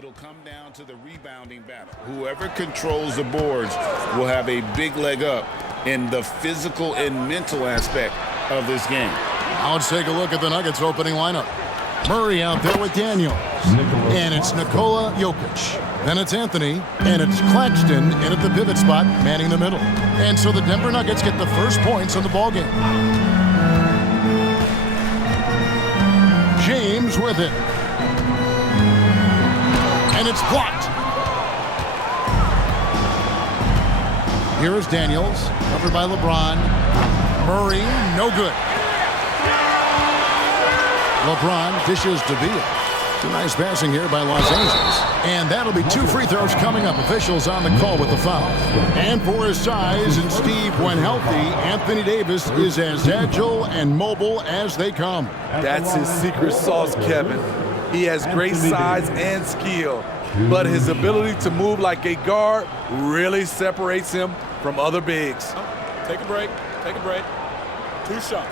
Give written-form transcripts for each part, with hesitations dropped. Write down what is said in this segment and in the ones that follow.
It'll come down to the rebounding battle. Whoever controls the boards will have a big leg up in the physical and mental aspect of this game. Now let's take a look at the Nuggets opening lineup. Murray out there with Daniels. And it's Nikola, Jokic. Then it's Anthony, and it's Claxton in at the pivot spot, manning the middle. And so the Denver Nuggets get the first points in the ballgame. James with it. And it's blocked. Here is Daniels, covered by LeBron. Murray, no good. LeBron dishes to Beal. Nice passing here by Los Angeles. And that'll be 2 free throws coming up. Officials on the call with the foul. And for his size, and Steve, when healthy, Anthony Davis is as agile and mobile as they come. That's his secret sauce, Kevin. He has great size and skill, but his ability to move like a guard really separates him from other bigs. Take a break. Take a break. 2 shots.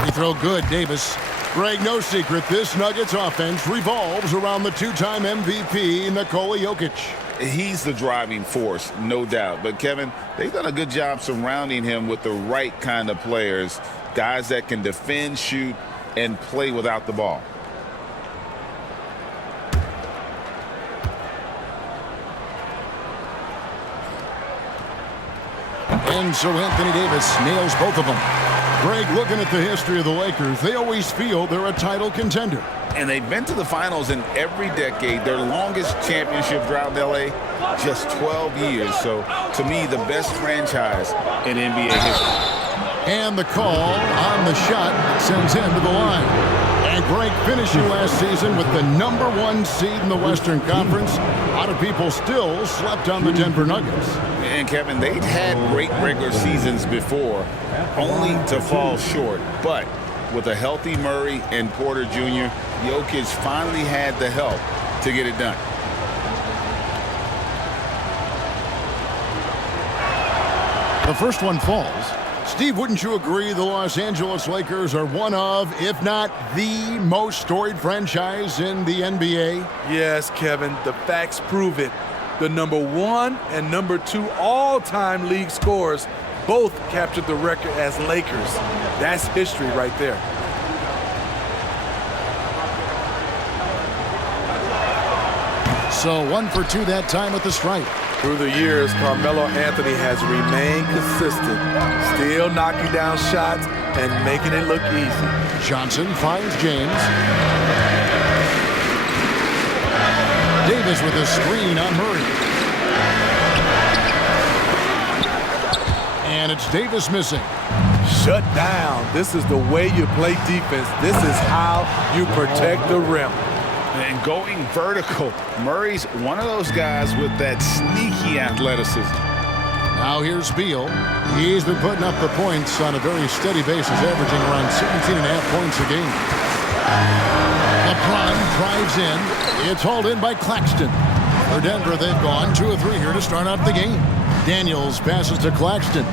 Free throw good, Davis. Greg, no secret, this Nuggets offense revolves around the 2-time MVP, Nikola Jokic. He's the driving force, no doubt. But, Kevin, they've done a good job surrounding him with the right kind of players, guys that can defend, shoot, and play without the ball. And so Anthony Davis nails both of them. Greg, looking at the history of the Lakers, they always feel they're a title contender. And they've been to the finals in every decade. Their longest championship drought in L.A., just 12 years. So, to me, the best franchise in NBA history. And the call on the shot sends him to the line. And Greg finishing last season with the #1 seed in the Western Conference. A lot of people still slept on the Denver Nuggets. And, Kevin, they'd had great regular seasons before, only to fall short. But with a healthy Murray and Porter Jr., Jokic finally had the help to get it done. The first one falls. Steve, wouldn't you agree the Los Angeles Lakers are one of, if not the most storied franchise in the NBA? Yes, Kevin, the facts prove it. The #1 and #2 all-time league scorers both captured the record as Lakers. That's history right there. So 1 for 2 that time with the strike. Through the years, Carmelo Anthony has remained consistent, still knocking down shots and making it look easy. Johnson finds James. Davis with a screen on Murray. And it's Davis missing. Shut down. This is the way you play defense. This is how you protect the rim. And going vertical, Murray's one of those guys with that sneaky athleticism. Now here's Beal. He's been putting up the points on a very steady basis, averaging around 17.5 points a game. LeBron drives in. It's hauled in by Claxton. For Denver, they've gone 2 of 3 here to start out the game. Daniels passes to Claxton.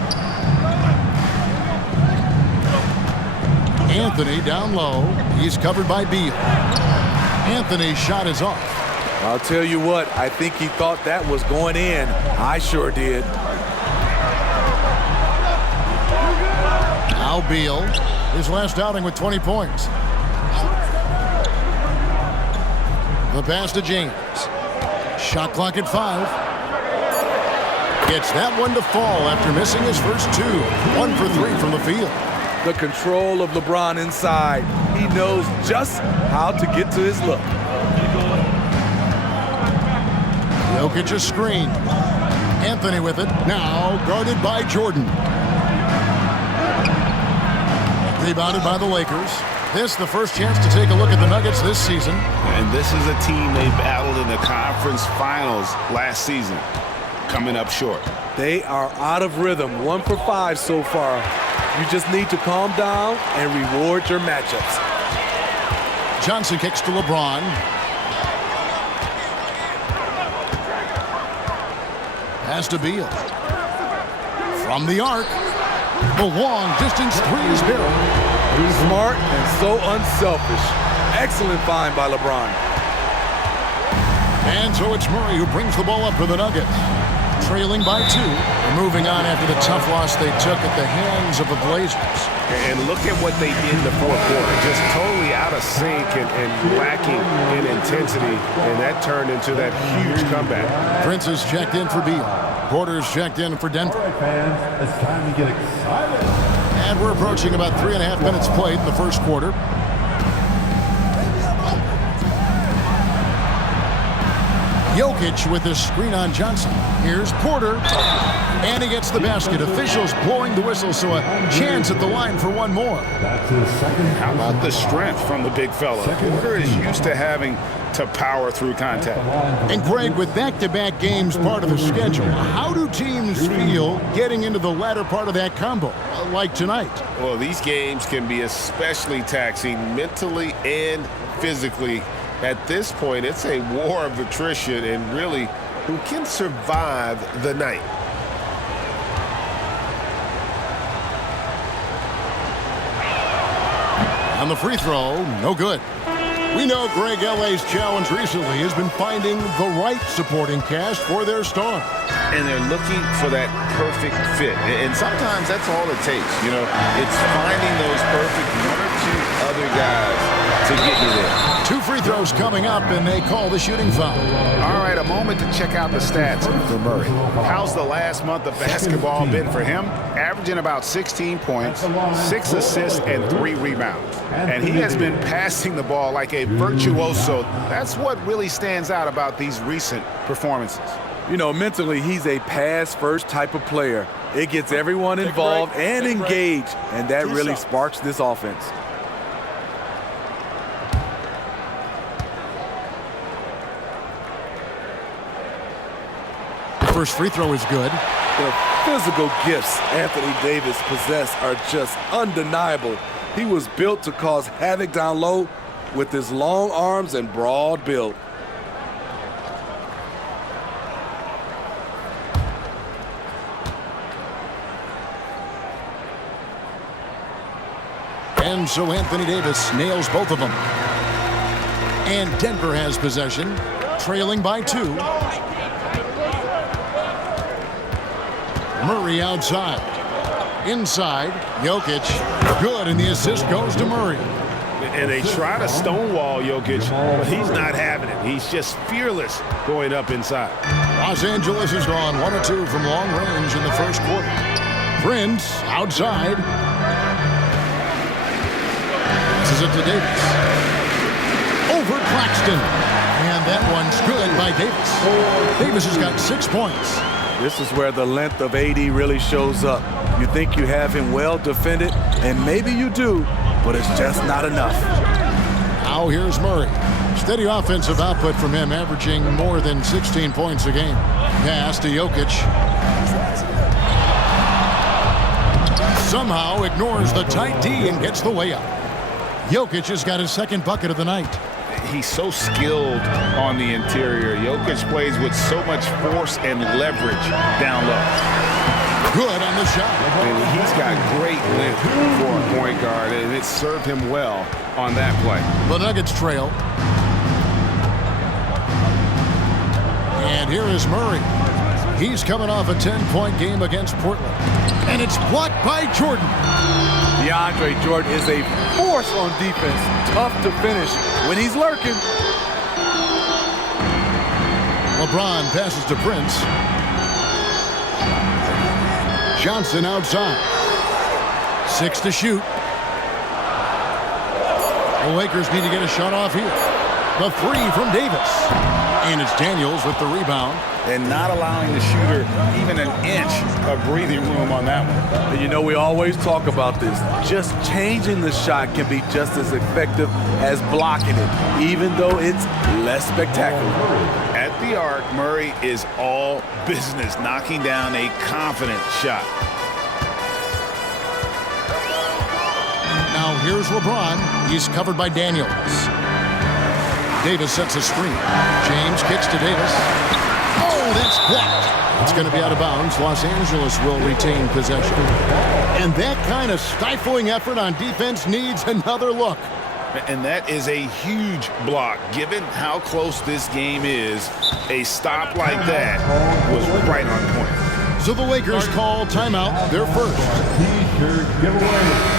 Anthony down low. He's covered by Beal. Anthony's shot is off. I'll tell you what, I think he thought that was going in. I sure did. Now Beal, his last outing with 20 points. The pass to James. Shot clock at 5. Gets that one to fall after missing his first 2. 1 for 3 from the field. The control of LeBron inside. He knows just how to get to his look. Jokic a screen. Anthony with it. Now guarded by Jordan. Rebounded by the Lakers. This the first chance to take a look at the Nuggets this season. And this is a team they battled in the conference finals last season. Coming up short. They are out of rhythm. 1 for 5 so far. You just need to calm down and reward your matchups. Johnson kicks to LeBron. Pass to Beal. From the arc. The long-distance three is good. Smart and so unselfish. Excellent find by LeBron. And so it's Murray who brings the ball up for the Nuggets. Trailing by 2. They're moving on after the tough loss they took at the hands of the Blazers. And look at what they did in the fourth quarter. Just totally out of sync and lacking in intensity. And that turned into that huge comeback. Prince is checked in for Beal. Porter's checked in for Denver. All right, fans, it's time to get excited. And we're approaching about 3.5 minutes played in the first quarter. Jokic with his screen on Johnson. Here's Porter. And he gets the basket. Officials blowing the whistle, so a chance at the line for one more. That's his second. How about the strength from the big fella? Porter is used to having to power through contact. And Greg, with back-to-back games part of the schedule, how do teams feel getting into the latter part of that combo, like tonight? Well, these games can be especially taxing mentally and physically. At this point, it's a war of attrition and really who can survive the night. On the free throw, no good. We know Greg L.A.'s challenge recently has been finding the right supporting cast for their star. And they're looking for that perfect fit. And sometimes that's all it takes. You know, it's finding those perfect one or two other guys to get you there. 2 free throws coming up, and they call the shooting foul. All right, a moment to check out the stats for Murray. How's the last month of basketball been for him? Averaging about 16 points, 6 assists, and 3 rebounds. And he has been passing the ball like a virtuoso. That's what really stands out about these recent performances. You know, mentally, he's a pass-first type of player. It gets everyone involved and engaged, and that really sparks this offense. First free throw is good. The physical gifts Anthony Davis possesses are just undeniable. He was built to cause havoc down low with his long arms and broad build. And so Anthony Davis nails both of them. And Denver has possession, trailing by 2. Murray outside. Inside, Jokic. Good, and the assist goes to Murray. And they try to stonewall Jokic, but he's not having it. He's just fearless going up inside. Los Angeles has gone 1 or 2 from long range in the first quarter. Prince outside. This is it to Davis. Over Claxton. And that one's good by Davis. Davis has got 6 points. This is where the length of AD really shows up. You think you have him well defended, and maybe you do, but it's just not enough. Now here's Murray. Steady offensive output from him, averaging more than 16 points a game. Pass to Jokic. Somehow ignores the tight D and gets the way up. Jokic has got his second bucket of the night. He's so skilled on the interior. Jokic plays with so much force and leverage down low. Good on the shot. And he's got great length for a point guard, and it served him well on that play. The Nuggets trail. And here is Murray. He's coming off a 10-point game against Portland. And it's blocked by Jordan. DeAndre Jordan is a force on defense. Tough to finish when he's lurking. LeBron passes to Prince. Johnson outside. 6 to shoot. The Lakers need to get a shot off here. The 3 from Davis. And it's Daniels with the rebound. And not allowing the shooter even an inch of breathing room on that one. And you know, we always talk about this. Just changing the shot can be just as effective as blocking it, even though it's less spectacular. At the arc, Murray is all business, knocking down a confident shot. Now here's LeBron. He's covered by Daniels. Davis sets a screen. James kicks to Davis. Oh, that's blocked. It's going to be out of bounds. Los Angeles will retain possession. And that kind of stifling effort on defense needs another look. And that is a huge block. Given how close this game is, a stop like that was right on point. So the Lakers call timeout, their first. T-shirt giveaway.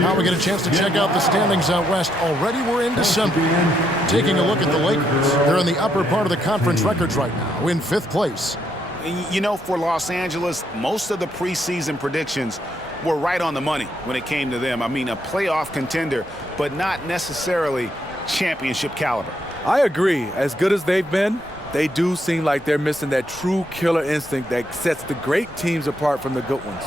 Now we get a chance to check out the standings out west. Already we're in December. Taking a look at the Lakers. They're in the upper part of the conference records right now, in 5th place. You know, for Los Angeles, most of the preseason predictions were right on the money when it came to them. I mean, a playoff contender, but not necessarily championship caliber. I agree. As good as they've been, they do seem like they're missing that true killer instinct that sets the great teams apart from the good ones.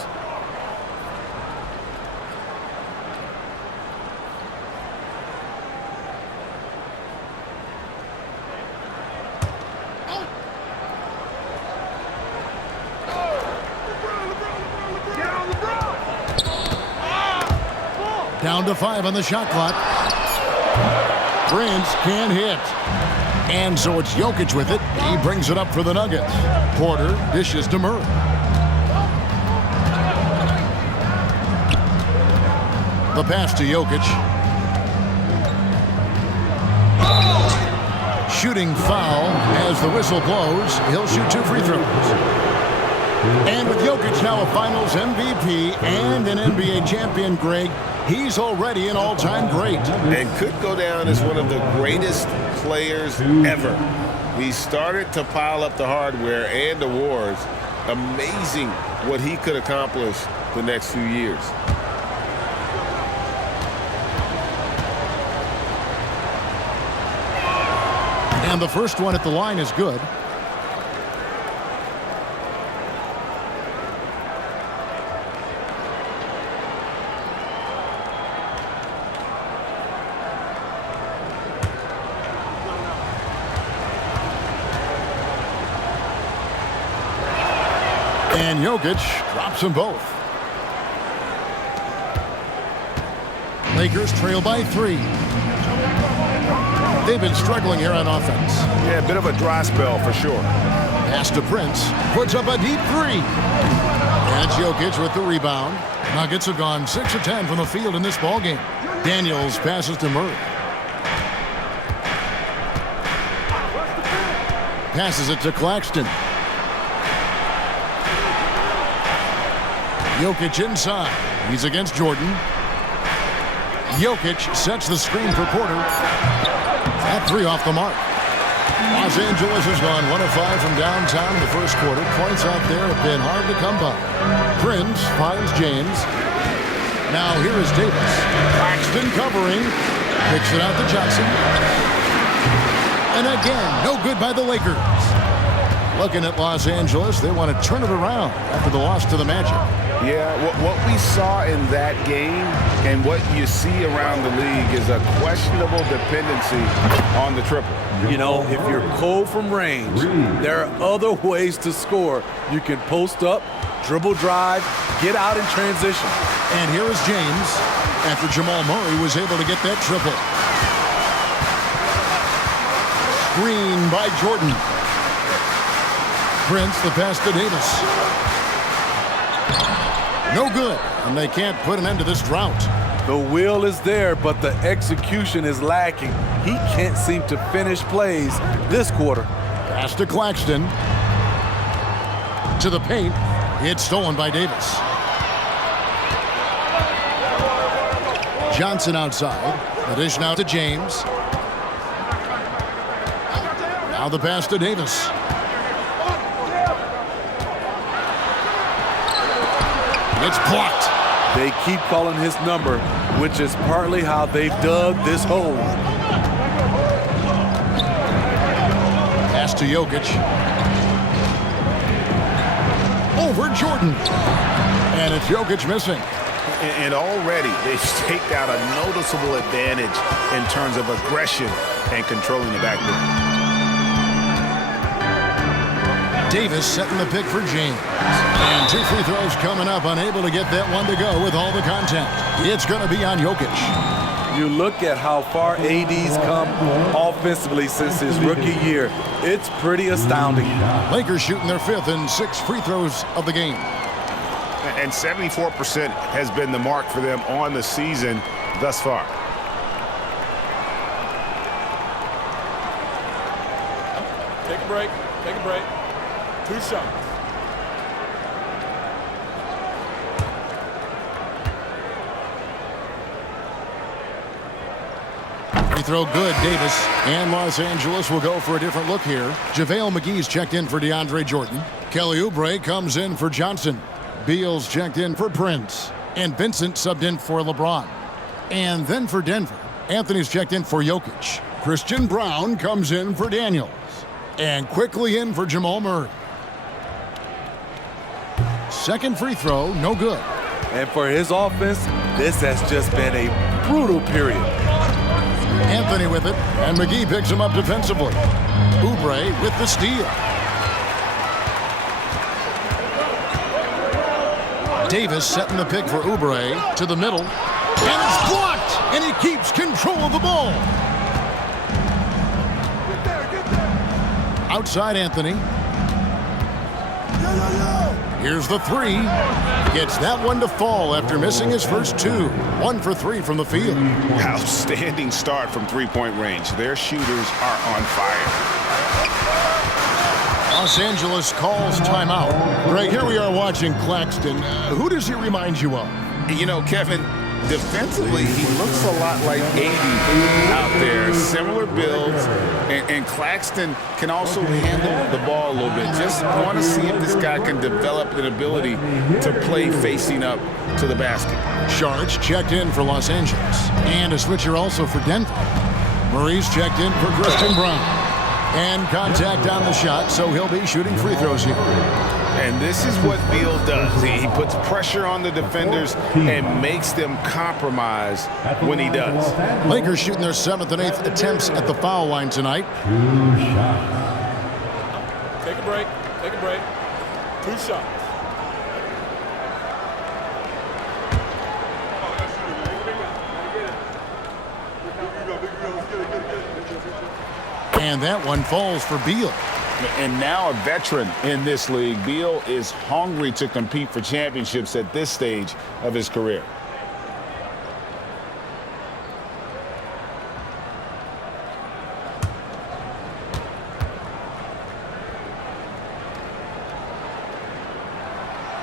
Down to 5 on the shot clock. Prince can't hit. And so it's Jokic with it. He brings it up for the Nuggets. Porter dishes to Murray. The pass to Jokic. Shooting foul as the whistle blows. He'll shoot 2 free throws. And with Jokic now a Finals MVP and an NBA champion, Greg, he's already an all-time great. And could go down as one of the greatest players ever. He started to pile up the hardware and awards. Amazing what he could accomplish the next few years. And the first one at the line is good. And Jokic drops them both. Lakers trail by 3. They've been struggling here on offense. Yeah, a bit of a dry spell for sure. Pass to Prince. Puts up a deep 3. And it's Jokic with the rebound. Nuggets have gone 6 of 10 from the field in this ballgame. Daniels passes to Murray. Passes it to Claxton. Jokic inside. He's against Jordan. Jokic sets the screen for Porter. At 3 off the mark. Los Angeles has gone 1 of 5 from downtown in the first quarter. Points out there have been hard to come by. Prince finds James. Now here is Davis. Claxton covering. Picks it out to Johnson. And again, no good by the Lakers. Looking at Los Angeles, they want to turn it around after the loss to the Magic. Yeah, what we saw in that game and what you see around the league is a questionable dependency on the triple. You know, if you're cold from range, there are other ways to score. You can post up, dribble drive, get out in transition. And here is James after Jamal Murray was able to get that triple. Screen by Jordan. Prince, the pass to Davis. No good, and they can't put an end to this drought. The will is there, but the execution is lacking. He can't seem to finish plays this quarter. Pass to Claxton. To the paint. It's stolen by Davis. Johnson outside. The dish now to James. Now the pass to Davis. It's blocked. They keep calling his number, which is partly how they've dug this hole. Pass to Jokic. Over Jordan. And it's Jokic missing. And already they've staked out a noticeable advantage in terms of aggression and controlling the backboard. Davis setting the pick for James. And 2 free throws coming up, unable to get that one to go with all the contact. It's going to be on Jokic. You look at how far AD's come offensively since his rookie year. It's pretty astounding. Lakers shooting their 5th and 6 free throws of the game. And 74% has been the mark for them on the season thus far. Take a break. Take a break. 2 shots. Free throw good, Davis. And Los Angeles will go for a different look here. JaVale McGee's checked in for DeAndre Jordan. Kelly Oubre comes in for Johnson. Beal's checked in for Prince. And Vincent subbed in for LeBron. And then for Denver, Anthony's checked in for Jokic. Christian Brown comes in for Daniels. And quickly in for Jamal Murray. Second free throw, no good. And for his offense, this has just been a brutal period. Anthony with it, and McGee picks him up defensively. Oubre with the steal. Davis setting the pick for Oubre to the middle. And it's blocked, and he keeps control of the ball. Outside Anthony. Here's the 3. Gets that one to fall after missing his first 2. 1 for 3 from the field. Outstanding start from three-point range. Their shooters are on fire. Los Angeles calls timeout. Greg, here we are watching Claxton. Who does he remind you of? You know, Kevin, defensively, he looks a lot like 80 out there. Similar builds, and Claxton can also handle the ball a little bit. Just want to see if this guy can develop an ability to play facing up to the basket. Shards checked in for Los Angeles. And a switcher also for Denver. Murray's checked in for Christian Brown. And contact on the shot, so he'll be shooting free throws here. And this is what Beal does. He puts pressure on the defenders and makes them compromise when he does. Lakers shooting their 7th and 8th attempts at the foul line tonight. 2 shots. Take a break. Take a break. 2 shots. And that one falls for Beal. And now a veteran in this league, Beal is hungry to compete for championships at this stage of his career.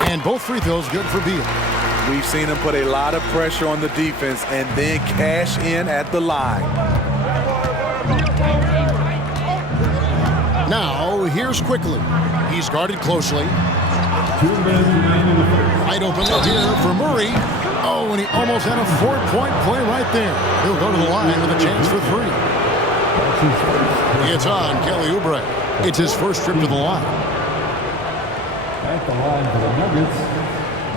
And both free throws good for Beal. We've seen him put a lot of pressure on the defense and then cash in at the line. Now, here's quickly. He's guarded closely. 2 minutes remaining in the first. Wide open look here for Murray. Oh, and he almost had a 4-point play right there. He'll go to the line with a chance for 3. That's his first. It's on Kelly Oubre. It's his first trip to the line. At the line for the Nuggets,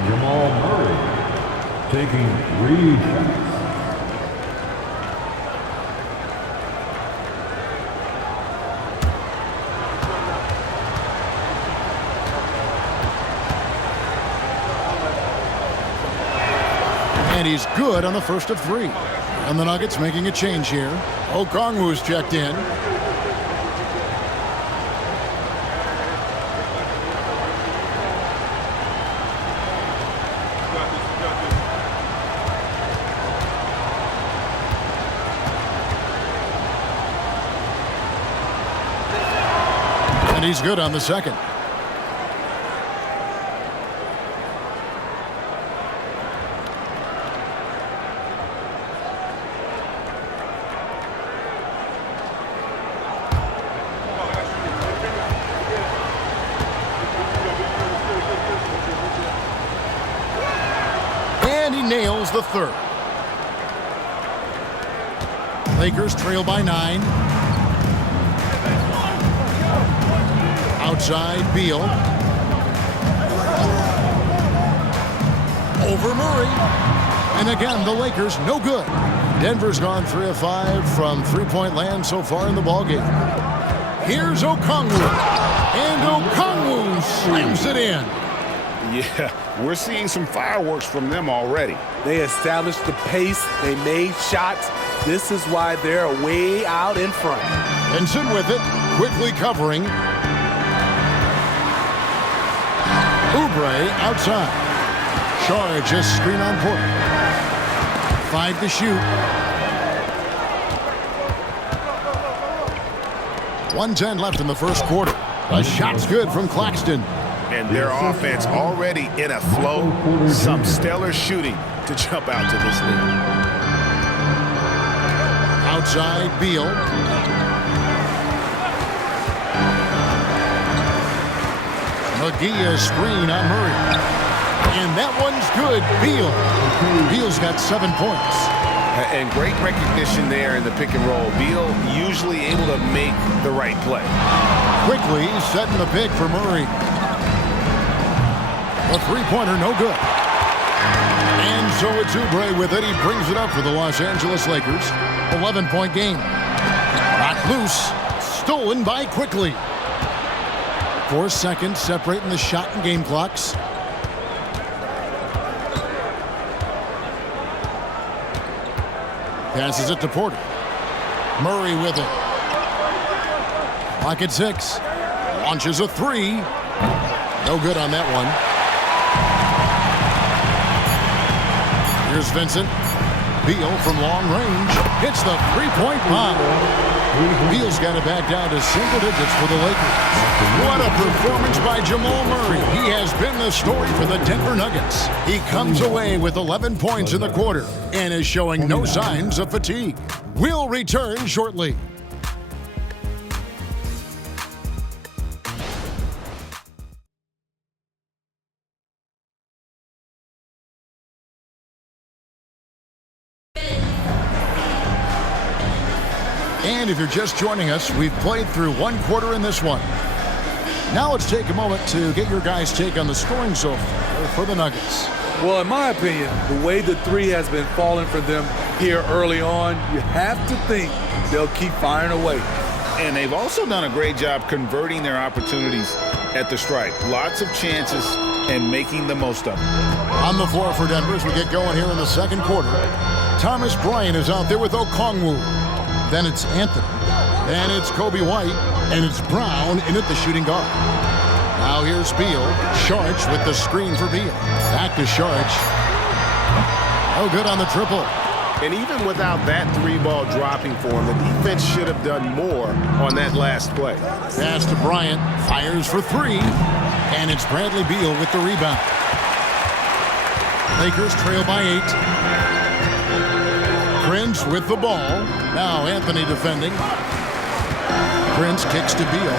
Jamal Murray taking 3 shots. And he's good on the first of 3. And the Nuggets making a change here. Okongwu's checked in. And he's good on the second. Nails the third. Lakers trail by 9. Outside Beal. Over Murray. And again, the Lakers no good. Denver's gone 3 of 5 from three-point land so far in the ballgame. Here's Okongwu. And Okongwu slams it in. Yeah, we're seeing some fireworks from them already. They established the pace. They made shots. This is why they're way out in front. Benson with it, quickly covering. Oubre outside. Charge a screen on Porter. 5 to shoot. 1:10 left in the first quarter. A shot's good from Claxton. And their offense already in a flow. Some stellar shooting to jump out to this lead. Outside, Beal. McGee a screen on Murray. And that one's good. Beal's got 7 points. And great recognition there in the pick and roll. Beal usually able to make the right play. Quickly setting the pick for Murray. A three-pointer, no good. And so it's Oubre with it. He brings it up for the Los Angeles Lakers. 11-point game. Not loose. Stolen by Quickly. 4 seconds separating the shot and game clocks. Passes it to Porter. Murray with it. Clock at 6. Launches a three. No good on that one. Here's Vincent. Beal from long range. Hits the three-point bomb. Beal's got it back down to single digits for the Lakers. What a performance by Jamal Murray. He has been the story for the Denver Nuggets. He comes away with 11 points in the quarter and is showing no signs of fatigue. We'll return shortly. And if you're just joining us, we've played through one quarter in this one. Now let's take a moment to get your guys' take on the scoring so far for the Nuggets. Well, in my opinion, the way the three has been falling for them here early on, you have to think they'll keep firing away. And they've also done a great job converting their opportunities at the stripe. Lots of chances and making the most of them. On the floor for Denver as we get going here in the second quarter. Thomas Bryant is out there with Okongwu. Then it's Anthony. Then it's Kobe White. And it's Brown in at the shooting guard. Now here's Beal. Sharch with the screen for Beal. Back to Sharch. No good on the triple. And even without that three-ball dropping for him, the defense should have done more on that last play. Pass to Bryant. Fires for three. And it's Bradley Beal with the rebound. Lakers trail by 8. Prince with the ball. Now Anthony defending. Prince kicks to Beal.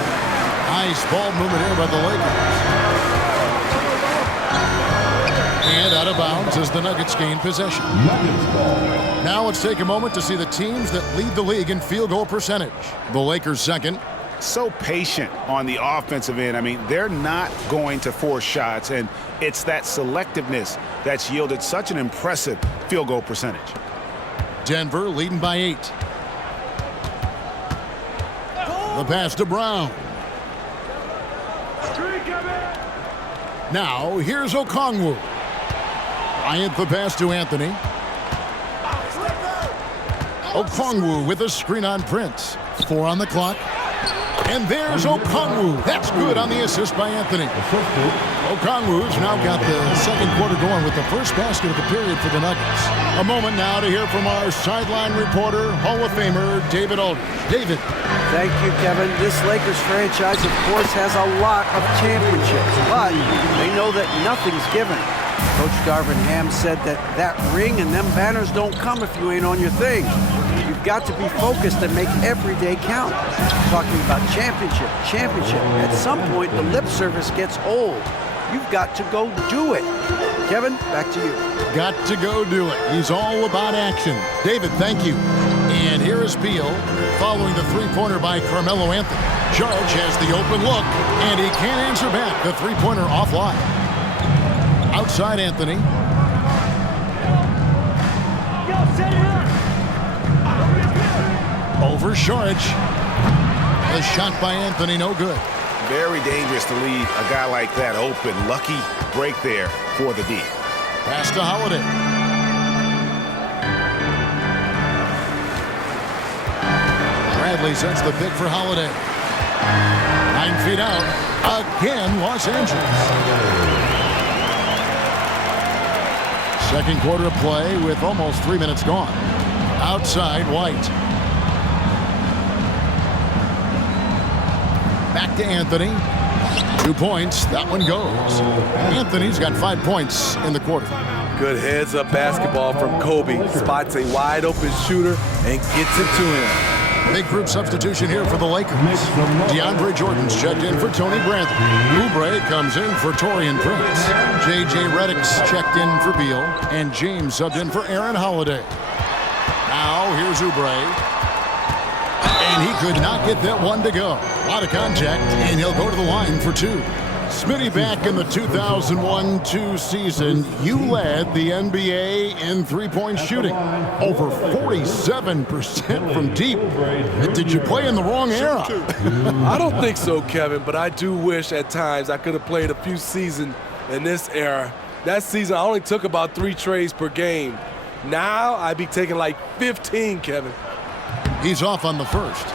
Nice ball movement here by the Lakers. And out of bounds as the Nuggets gain possession. Now let's take a moment to see the teams that lead the league in field goal percentage. The Lakers second. So patient on the offensive end. I mean, they're not going to force shots, and it's that selectiveness that's yielded such an impressive field goal percentage. Denver leading by 8. The pass to Brown. Now here's Okongwu. Bryant the pass to Anthony. Okongwu with a screen on Prince. 4 on the clock. And there's Okongwu. That's good on the assist by Anthony. Okongwu's now got the second quarter going with the first basket of the period for the Nuggets. A moment now to hear from our sideline reporter, Hall of Famer David Aldridge. David. Thank you, Kevin. This Lakers franchise, of course, has a lot of championships, but they know that nothing's given. Coach Darvin Ham said that ring and them banners don't come if you ain't on your thing. You've got to be focused and make every day count. Talking about championship. At some point, the lip service gets old. You've got to go do it. Kevin, back to you. Got to go do it. He's all about action. David, thank you. And here is Beal following the three-pointer by Carmelo Anthony. Charge has the open look, and he can't answer back. The three-pointer offline. Outside Anthony. Over Charge. The shot by Anthony, no good. Very dangerous to leave a guy like that open. Lucky break there for the D. Pass to Holiday. Bradley sets the pick for Holiday. 9 feet out. Again, Los Angeles. Second quarter of play with almost 3 minutes gone. Outside, White. Back to Anthony. 2 points. That one goes. Anthony's got 5 points in the quarter. Good heads-up basketball from Kobe. Spots a wide-open shooter and gets it to him. Big group substitution here for the Lakers. DeAndre Jordan's checked in for Tony Bradley. Oubre comes in for Taurean Prince. J.J. Redick's checked in for Beal. And James subbed in for Aaron Holiday. Now here's Oubre. And he could not get that one to go. A lot of contact, and he'll go to the line for 2. Smitty, back in the 2001-2 season, you led the NBA in three-point shooting. Over 47% from deep. Did you play in the wrong era? I don't think so, Kevin, but I do wish at times I could have played a few seasons in this era. That season, I only took about 3 trades per game. Now, I'd be taking like 15, Kevin. He's off on the first.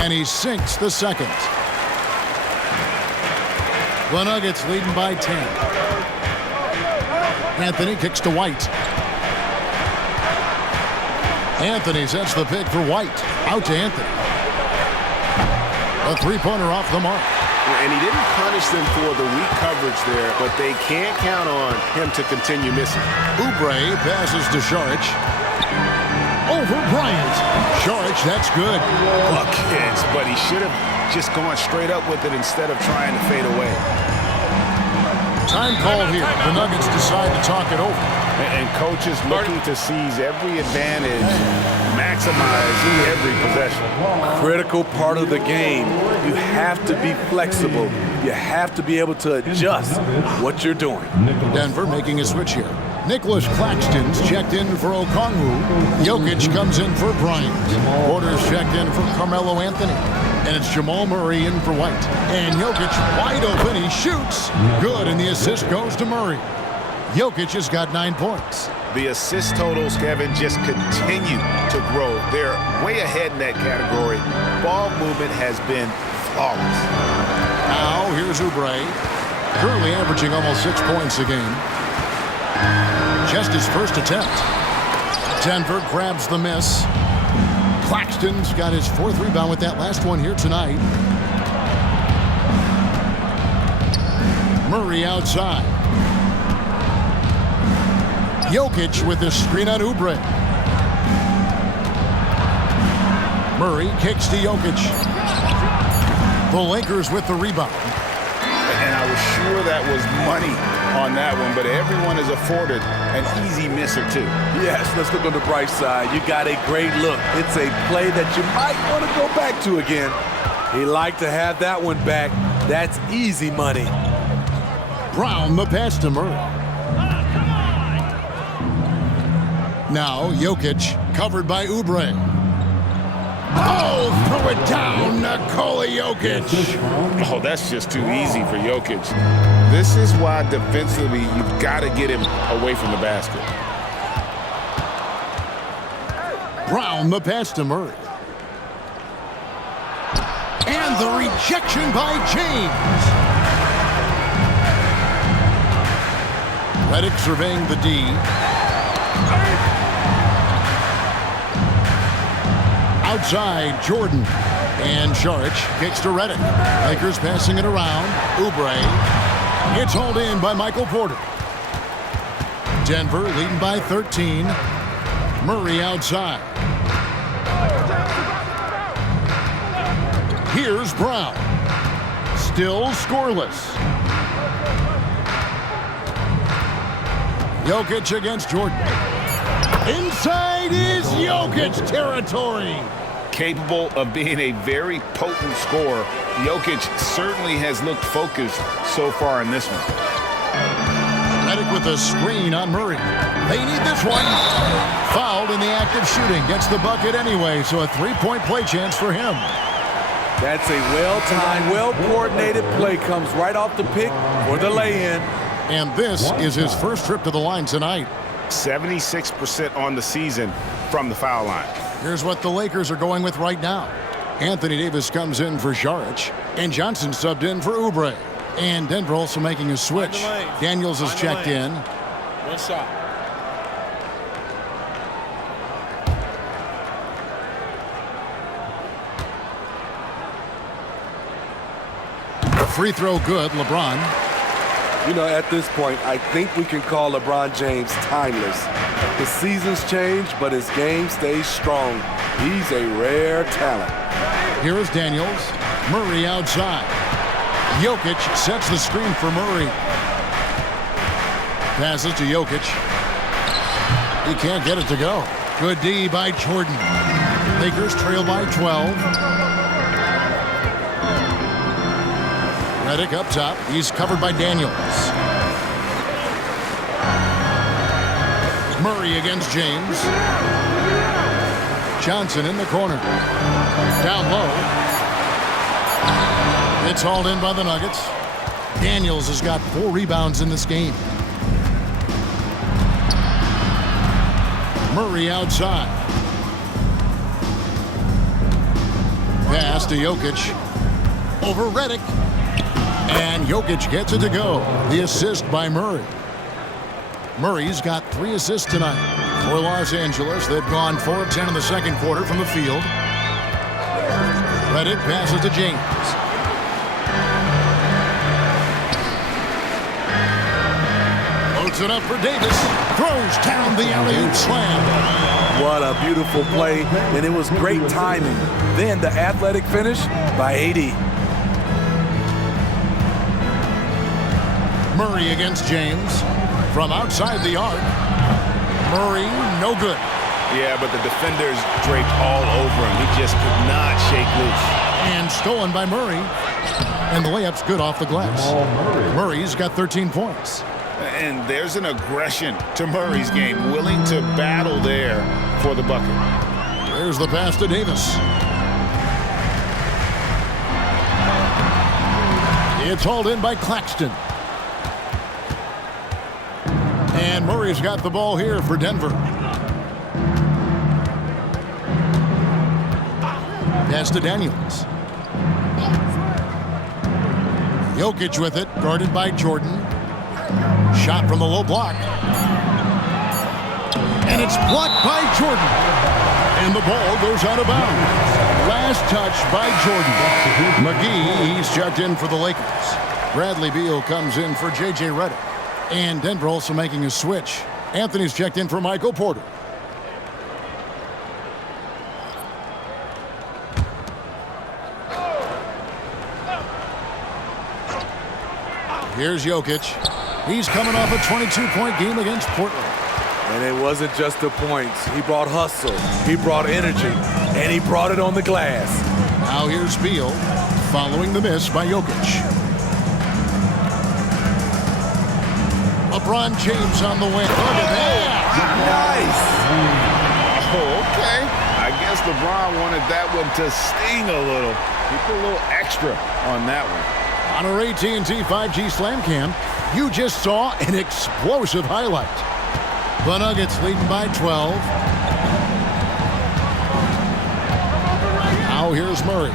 And he sinks the second. The Nuggets leading by 10. Anthony kicks to White. Anthony sets the pick for White. Out to Anthony. A three-pointer off the mark. And he didn't punish them for the weak coverage there, but they can't count on him to continue missing. Oubre passes to Šarić. Over Bryant. Šarić, that's good. Buckets, but he should have just gone straight up with it instead of trying to fade away. Time called here. The Nuggets decide to talk it over. And coaches looking to seize every advantage, maximize every possession. Critical part of the game. You have to be flexible. You have to be able to adjust what you're doing. Denver making a switch here. Nicholas Claxton's checked in for Okongwu. Jokic comes in for Bryant. Porter's checked in for Carmelo Anthony. And it's Jamal Murray in for White. And Jokic wide open. He shoots. Good, and the assist goes to Murray. Jokic has got 9 points. The assist totals, Kevin, just continue to grow. They're way ahead in that category. Ball movement has been flawless. Now here's Oubre. Currently averaging almost 6 points a game. Just his first attempt. Denver grabs the miss. Claxton's got his 4th rebound with that last one here tonight. Murray outside. Jokic with the screen on Oubre. Murray kicks to Jokic. The Lakers with the rebound. And I was sure that was money on that one, but everyone is afforded an easy miss or 2. Yes, let's look on the bright side. You got a great look. It's a play that you might want to go back to again. He liked to have that one back. That's easy money. Brown the pass to Murray. Now Jokic covered by Oubre. Oh, throw it down, Nikola Jokic. Oh, that's just too easy for Jokic. This is why defensively you've got to get him away from the basket. Brown the pass to Murray. And the rejection by James. Redick surveying the D. Outside, Jordan. And Šarić kicks to Redick. Lakers passing it around. Oubre. It's hauled in by Michael Porter. Denver leading by 13. Murray outside. Here's Brown. Still scoreless. Jokic against Jordan. Inside is Jokic territory. Capable of being a very potent scorer, Jokic certainly has looked focused so far in this one. Redick with a screen on Murray. They need this one. Fouled in the act of shooting. Gets the bucket anyway, so a three-point play chance for him. That's a well-timed, well-coordinated play. Comes right off the pick for the lay-in. And this is his first trip to the line tonight. 76% on the season from the foul line. Here's what the Lakers are going with right now. Anthony Davis comes in for Jaric, and Johnson subbed in for Oubre. And Denver also making a switch. Daniels is checked in. One shot. Free throw good, LeBron. You know, at this point, I think we can call LeBron James timeless. The seasons change, but his game stays strong. He's a rare talent. Here is Daniels. Murray outside. Jokic sets the screen for Murray. Passes to Jokic. He can't get it to go. Good D by Jordan. Lakers trail by 12. Redick up top. He's covered by Daniels. Murray against James. Johnson in the corner. Down low. It's hauled in by the Nuggets. Daniels has got 4 rebounds in this game. Murray outside. Pass to Jokic. Over Redick. And Jokic gets it to go. The assist by Murray. Murray's got 3 assists tonight. For Los Angeles, they've gone 4 of 10 in the second quarter from the field. Redick passes to James. Loads it up for Davis. Throws down the alley-oop slam. What a beautiful play, and it was great timing. Then the athletic finish by AD. Murray against James. From outside the arc. Murray, no good. Yeah, but the defenders draped all over him. He just could not shake loose. And stolen by Murray. And the layup's good off the glass. Murray's got 13 points. And there's an aggression to Murray's game, willing to battle there for the bucket. There's the pass to Davis. It's hauled in by Claxton. And Murray's got the ball here for Denver. Pass to Daniels. Jokic with it, guarded by Jordan. Shot from the low block. And it's blocked by Jordan. And the ball goes out of bounds. Last touch by Jordan. McGee, he's checked in for the Lakers. Bradley Beal comes in for J.J. Redick. And Denver also making a switch. Anthony's checked in for Michael Porter. Here's Jokic. He's coming off a 22-point game against Portland. And it wasn't just the points. He brought hustle, he brought energy, and he brought it on the glass. Now here's Beal, following the miss by Jokic. LeBron James on the wing. Look at that. Nice. Oh, okay. I guess LeBron wanted that one to sting a little. He put a little extra on that one. On our AT&T 5G Slam Cam, you just saw an explosive highlight. The Nuggets leading by 12. Now here's Murray.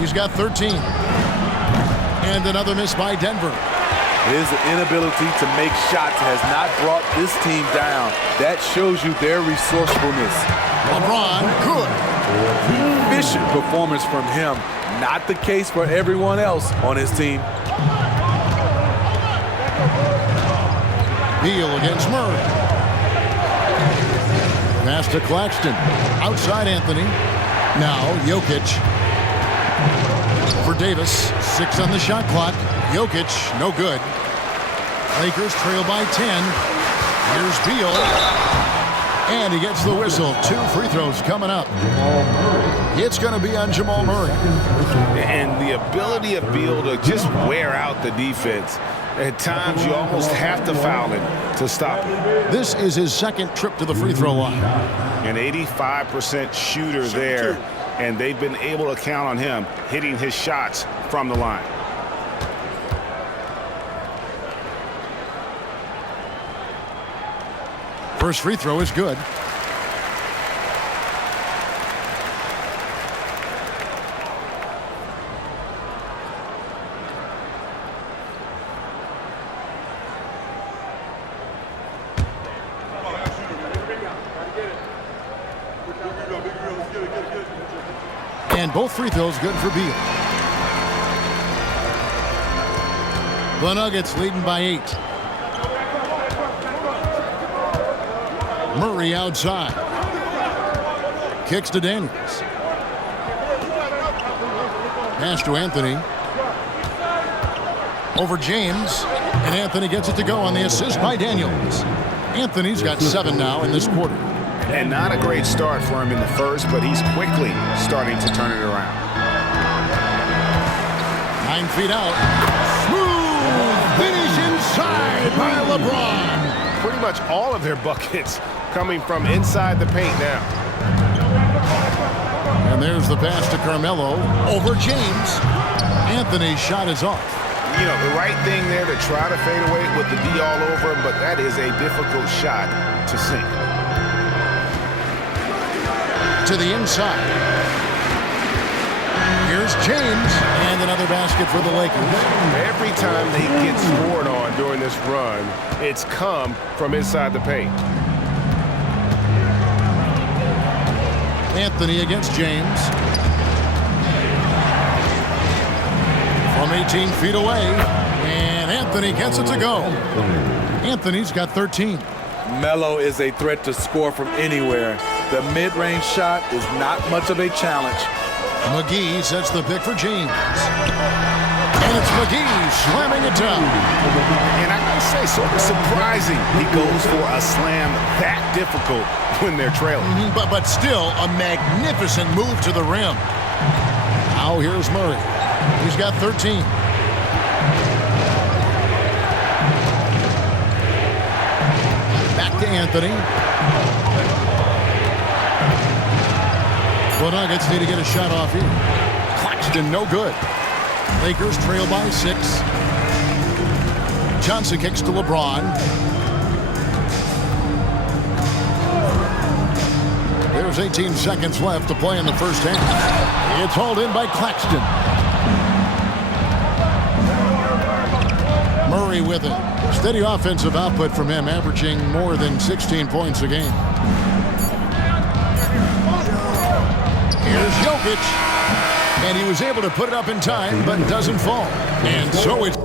He's got 13. And another miss by Denver. His inability to make shots has not brought this team down. That shows you their resourcefulness. LeBron, good. Efficient performance from him. Not the case for everyone else on his team. Beal against Murray. Pass to Claxton. Outside Anthony. Now Jokic. For Davis. 6 on the shot clock. Jokic, no good. Lakers trail by 10. Here's Beal. And he gets the whistle. 2 free throws coming up. It's going to be on Jamal Murray. And the ability of Beal to just wear out the defense At times, you almost have to foul him to stop him. This is his second trip to the free throw line. An 85% shooter there, and they've been able to count on him hitting his shots from the line. First free throw is good. And both free throws good for Beal. The Nuggets leading by 8. Murray outside. Kicks to Daniels. Pass to Anthony. Over James. And Anthony gets it to go on the assist by Daniels. Anthony's got 7 now in this quarter. And not a great start for him in the first, but he's quickly starting to turn it around. 9 feet out. Smooth finish inside by LeBron. Pretty much all of their buckets coming from inside the paint now. And there's the pass to Carmelo. Over James. Anthony's shot is off. You know, the right thing there to try to fade away with the D all over him, but that is a difficult shot to sink. To the inside. Here's James, and another basket for the Lakers. Every time they get scored on during this run, it's come from inside the paint. Anthony against James. From 18 feet away, and Anthony gets it to go. Anthony's got 13. Melo is a threat to score from anywhere. The mid-range shot is not much of a challenge. McGee sets the pick for James. And it's McGee slamming it down. And I gotta say, sort of surprising he goes for a slam that difficult when they're trailing. But still a magnificent move to the rim. Now here's Murray. He's got 13. Back to Anthony. The Nuggets need to get a shot off here. Claxton, no good. Lakers trail by 6. Johnson kicks to LeBron. There's 18 seconds left to play in the first half. It's hauled in by Claxton. Murray with it. Steady offensive output from him, averaging more than 16 points a game. Here's Jokic, and he was able to put it up in time, but doesn't fall. And so it's